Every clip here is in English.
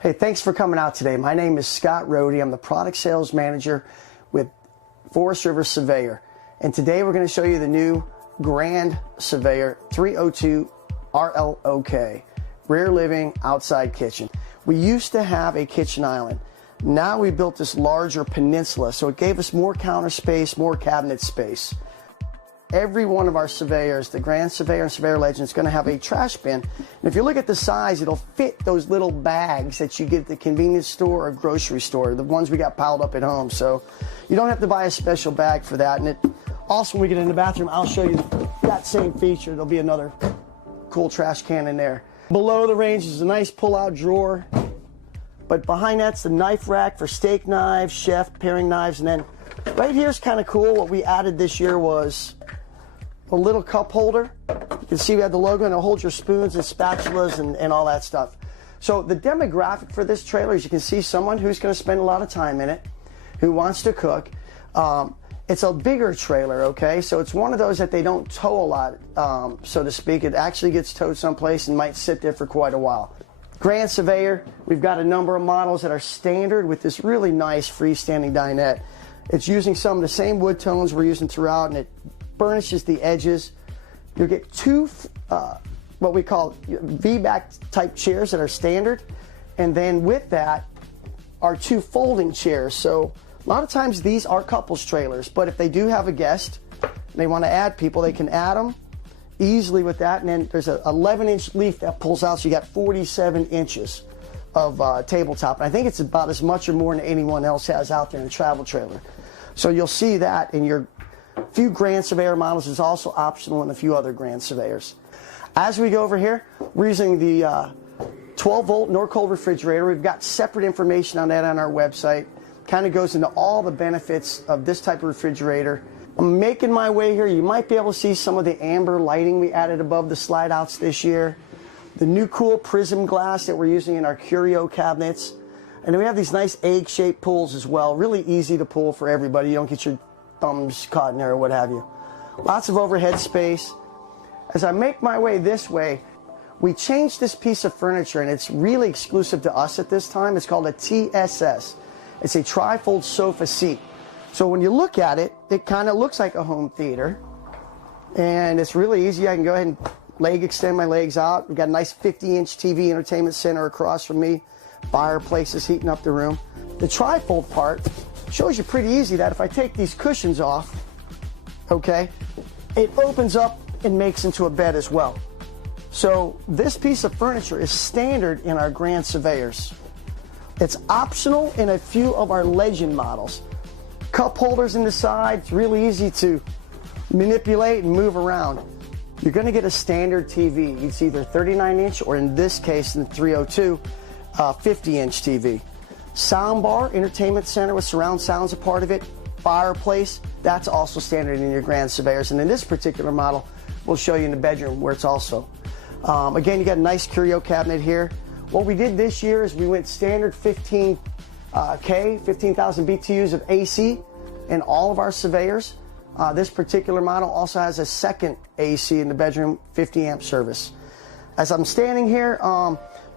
Hey, thanks for coming out today. My name is Scott Rohde. I'm the product sales manager with Forest River Surveyor. And today we're going to show you the new Grand Surveyor 302 RLOK, Rear Living Outside Kitchen. We used to have a kitchen island. Now we built this larger Peninsula, so it gave us more counter space, more cabinet space. Every one of our Surveyors, the Grand Surveyor and Surveyor Legend, is going to have a trash bin. And if you look at the size, it'll fit those little bags that you get at the convenience store or grocery store, the ones we got piled up at home. So you don't have to buy a special bag for that. And it also, when we get in the bathroom, I'll show you that same feature. There'll be another cool trash can in there. Below the range is a nice pull-out drawer. But behind that's the knife rack for steak knives, chef, paring knives. And then right here is kind of cool. What we added this year was a little cup holder. You can see we have the logo, and it'll hold your spoons and spatulas and all that stuff. So the demographic for this trailer is you can see someone who's going to spend a lot of time in it, who wants to cook. It's a bigger trailer, okay? So it's one of those that they don't tow a lot, so to speak. It actually gets towed someplace and might sit there for quite a while. Grand Surveyor, we've got a number of models that are standard with this really nice freestanding dinette. It's using some of the same wood tones we're using throughout, and it burnishes the edges. You'll get two what we call V-back type chairs that are standard, and then with that are two folding chairs. So a lot of times these are couples trailers, but if they do have a guest and they want to add people, they can add them easily with that. And then there's an 11-inch leaf that pulls out, so you got 47 inches of tabletop. And I think it's about as much or more than anyone else has out there in a travel trailer. So you'll see that in your few Grand Surveyor models. Is also optional in a few other Grand Surveyors. As we go over here, we're using the 12-volt Norcold refrigerator. We've got separate information on that on our website. Kind of goes into all the benefits of this type of refrigerator. I'm making my way here. You might be able to see some of the amber lighting we added above the slide outs this year. The new cool prism glass that we're using in our curio cabinets. And then we have these nice egg-shaped pulls as well. Really easy to pull for everybody. You don't get your thumbs caught in there or what have you. Lots of overhead space. As I make my way this way, we changed this piece of furniture, and it's really exclusive to us at this time. It's called a TSS. It's a tri-fold sofa seat. So when you look at it, it kind of looks like a home theater, and it's really easy. I can go ahead and extend my legs out. We've got a nice 50-inch TV entertainment center across from me. Fireplace is heating up the room. The tri-fold part shows you pretty easy that if I take these cushions off, okay, it opens up and makes into a bed as well. So this piece of furniture is standard in our Grand Surveyors. It's optional in a few of our Legend models. Cup holders in the side, it's really easy to manipulate and move around. You're going to get a standard TV. It's either 39-inch or in this case, in the 302, 50-inch TV. Soundbar, entertainment center with surround sounds a part of it. Fireplace, that's also standard in your Grand Surveyors. And in this particular model, we'll show you in the bedroom where it's also. Again, you got a nice curio cabinet here. What we did this year is we went standard 15,000 BTUs of AC in all of our Surveyors. This particular model also has a second AC in the bedroom, 50 amp service. As I'm standing here,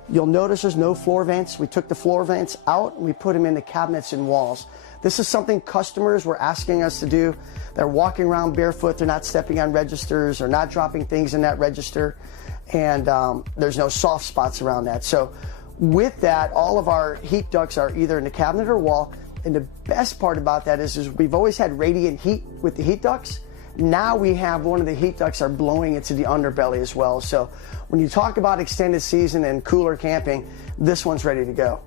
you'll notice there's no floor vents. We took the floor vents out and we put them in the cabinets and walls. This is something customers were asking us to do. They're walking around barefoot, they're not stepping on registers or not dropping things in that register, and there's no soft spots around that. So with that, all of our heat ducts are either in the cabinet or wall, and the best part about that is we've always had radiant heat with the heat ducts. Now we have one of the heat ducts are blowing into the underbelly as well. So when you talk about extended season and cooler camping, this one's ready to go.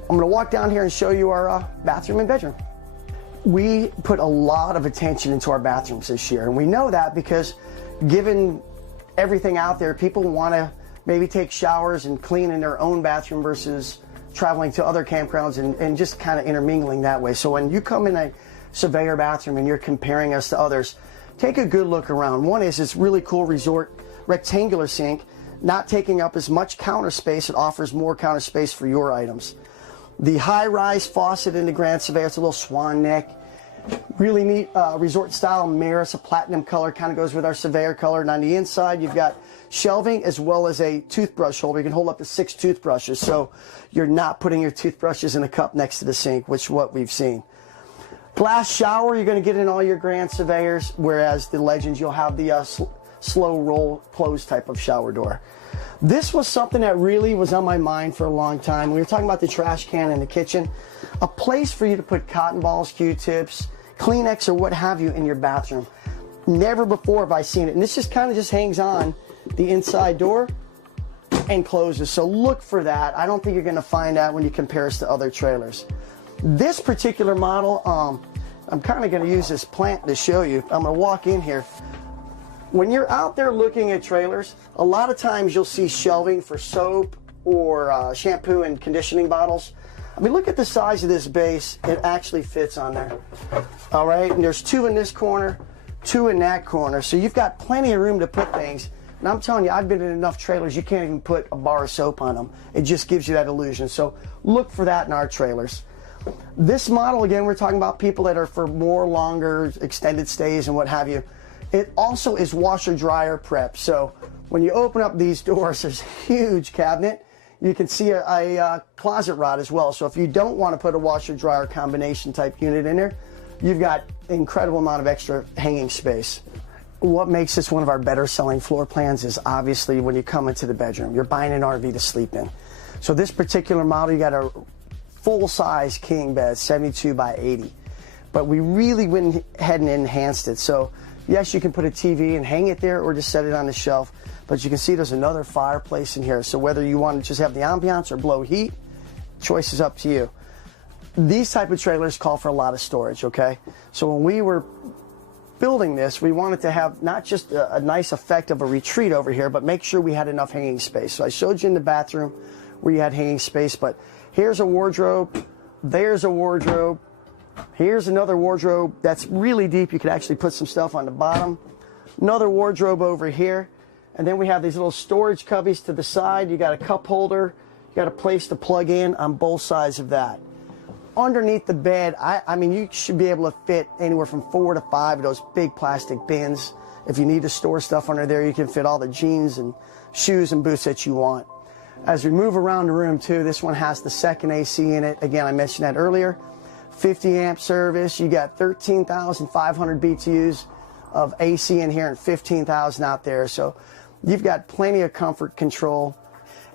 I'm going to walk down here and show you our bathroom and bedroom. We put a lot of attention into our bathrooms this year, and we know that because given everything out there, people want to maybe take showers and clean in their own bathroom versus traveling to other campgrounds and just kind of intermingling that way. So when you come in a Surveyor bathroom and you're comparing us to others, take a good look around. One is this really cool resort rectangular sink, not taking up as much counter space. It offers more counter space for your items. The high-rise faucet in the Grand Surveyor, it's a little swan neck. Really neat resort style mirror. It's a platinum color, kind of goes with our Surveyor color. And on the inside, you've got shelving as well as a toothbrush holder. You can hold up to 6 toothbrushes, so you're not putting your toothbrushes in a cup next to the sink, which is what we've seen. Glass shower you're going to get in all your Grand Surveyors, whereas the Legends, you'll have the slow roll close type of shower door. This was something that really was on my mind for a long time. We were talking about the trash can in the kitchen. A place for you to put cotton balls, Q-tips, Kleenex, or what have you in your bathroom. Never before have I seen it. And this just kind of just hangs on the inside door and closes. So look for that. I don't think you're going to find that when you compare us to other trailers. This particular model, I'm kind of going to use this plant to show you. I'm going to walk in here. When you're out there looking at trailers, a lot of times you'll see shelving for soap or shampoo and conditioning bottles. I mean, look at the size of this base. It actually fits on there. All right, and there's 2 in this corner, 2 in that corner. So you've got plenty of room to put things. And I'm telling you, I've been in enough trailers, you can't even put a bar of soap on them. It just gives you that illusion. So look for that in our trailers. This model, again, we're talking about people that are for more longer extended stays and what have you. It also is washer dryer prep. So when you open up these doors, there's a huge cabinet. You can see a closet rod as well. So if you don't want to put a washer dryer combination type unit in there, you've got an incredible amount of extra hanging space. What makes this one of our better selling floor plans is obviously when you come into the bedroom, you're buying an RV to sleep in. So this particular model, you got a full-size king bed, 72 by 80. But we really went ahead and enhanced it. So yes, you can put a TV and hang it there or just set it on the shelf. But you can see there's another fireplace in here. So whether you want to just have the ambiance or blow heat, choice is up to you. These type of trailers call for a lot of storage, okay? So when we were building this, we wanted to have not just a nice effect of a retreat over here, but make sure we had enough hanging space. So I showed you in the bathroom where you had hanging space, but here's a wardrobe, there's a wardrobe, here's another wardrobe that's really deep. You could actually put some stuff on the bottom. Another wardrobe over here. And then we have these little storage cubbies to the side. You got a cup holder. You got a place to plug in on both sides of that. Underneath the bed, I mean, you should be able to fit anywhere from 4 to 5 of those big plastic bins. If you need to store stuff under there, you can fit all the jeans and shoes and boots that you want. As we move around the room too, this one has the second AC in it. Again, I mentioned that earlier. 50 amp service. You got 13,500 BTUs of AC in here and 15,000 out there. So you've got plenty of comfort control.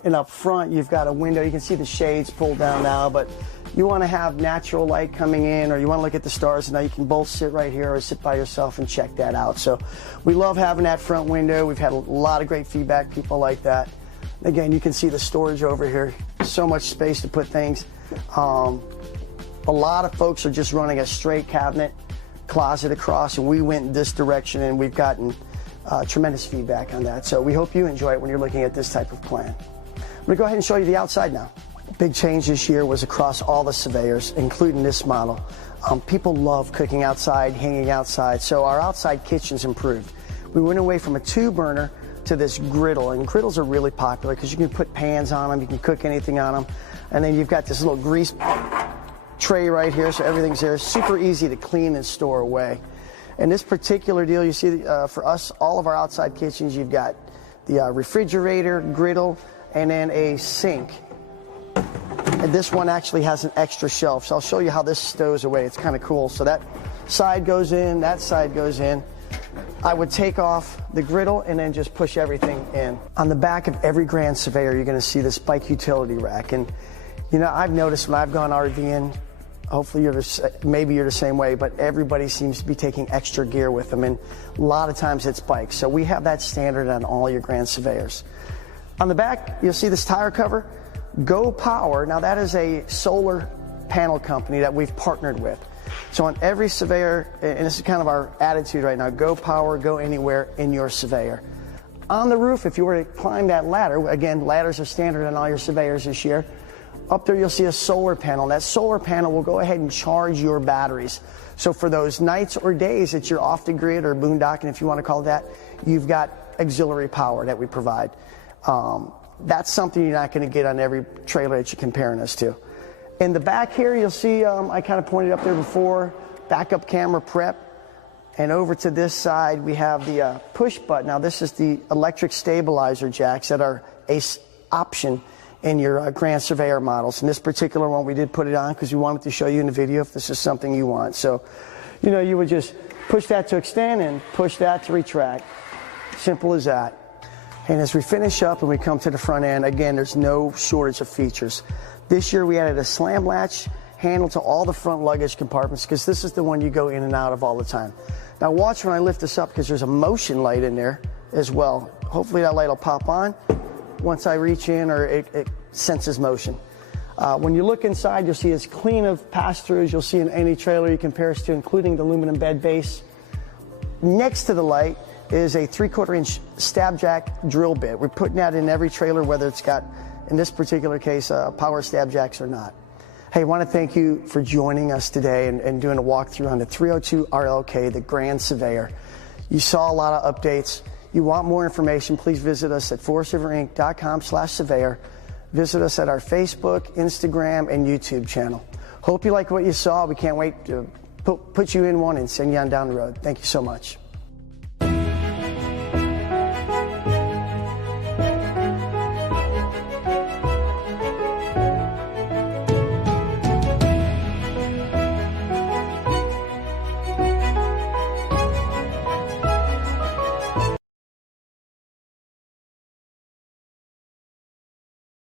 And up front, you've got a window. You can see the shades pulled down now, but you want to have natural light coming in, or you want to look at the stars, and now you can both sit right here or sit by yourself and check that out. So we love having that front window. We've had a lot of great feedback, people like that. Again, you can see the storage over here. So much space to put things. A lot of folks are just running a straight cabinet closet across, and we went in this direction, and we've gotten tremendous feedback on that. So we hope you enjoy it when you're looking at this type of plan. I'm going to go ahead and show you the outside now. Big change this year was across all the Surveyors, including this model. People love cooking outside, hanging outside, so our outside kitchen's improved. We went away from a 2-burner to this griddle, and griddles are really popular because you can put pans on them, you can cook anything on them, and then you've got this little grease tray right here, so everything's there. Super easy to clean and store away. And this particular deal, you see, for us, all of our outside kitchens, you've got the refrigerator, griddle, and then a sink. And this one actually has an extra shelf, so I'll show you how this stows away. It's kind of cool. So that side goes in, that side goes in. I would take off the griddle and then just push everything in. On the back of every Grand Surveyor, you're going to see this bike utility rack. And, you know, I've noticed when I've gone RVing, hopefully maybe you're the same way, but everybody seems to be taking extra gear with them, and a lot of times it's bikes. So we have that standard on all your Grand Surveyors. On the back, you'll see this tire cover, Go Power. Now that is a solar panel company that we've partnered with. So on every Surveyor, and this is kind of our attitude right now, Go Power, go anywhere in your Surveyor. On the roof, if you were to climb that ladder, again, ladders are standard on all your Surveyors this year. Up there you'll see a solar panel. That solar panel will go ahead and charge your batteries. So for those nights or days that you're off the grid or boondocking, if you want to call it that, you've got auxiliary power that we provide. That's something you're not going to get on every trailer that you're comparing us to. In the back here, you'll see, I kind of pointed up there before, backup camera prep. And over to this side, we have the push button. Now, this is the electric stabilizer jacks that are an option in your Grand Surveyor models. In this particular one, we did put it on because we wanted to show you in the video if this is something you want. So, you know, you would just push that to extend and push that to retract. Simple as that. And as we finish up and we come to the front end, again, there's no shortage of features. This year, we added a slam latch handle to all the front luggage compartments because this is the one you go in and out of all the time. Now watch when I lift this up because there's a motion light in there as well. Hopefully that light will pop on once I reach in, or it senses motion. When you look inside, you'll see as clean of pass-throughs you'll see in any trailer you compare us to, including the aluminum bed base. Next to the light is a 3/4 inch stab jack drill bit. We're putting that in every trailer, whether it's got, in this particular case, power stab jacks or not. Hey, I want to thank you for joining us today and doing a walkthrough on the 302 RLK, the Grand Surveyor. You saw a lot of updates. You want more information, please visit us at forestriverinc.com/surveyor. Visit us at our Facebook, Instagram, and YouTube channel. Hope you like what you saw. We can't wait to put you in one and send you on down the road. Thank you so much.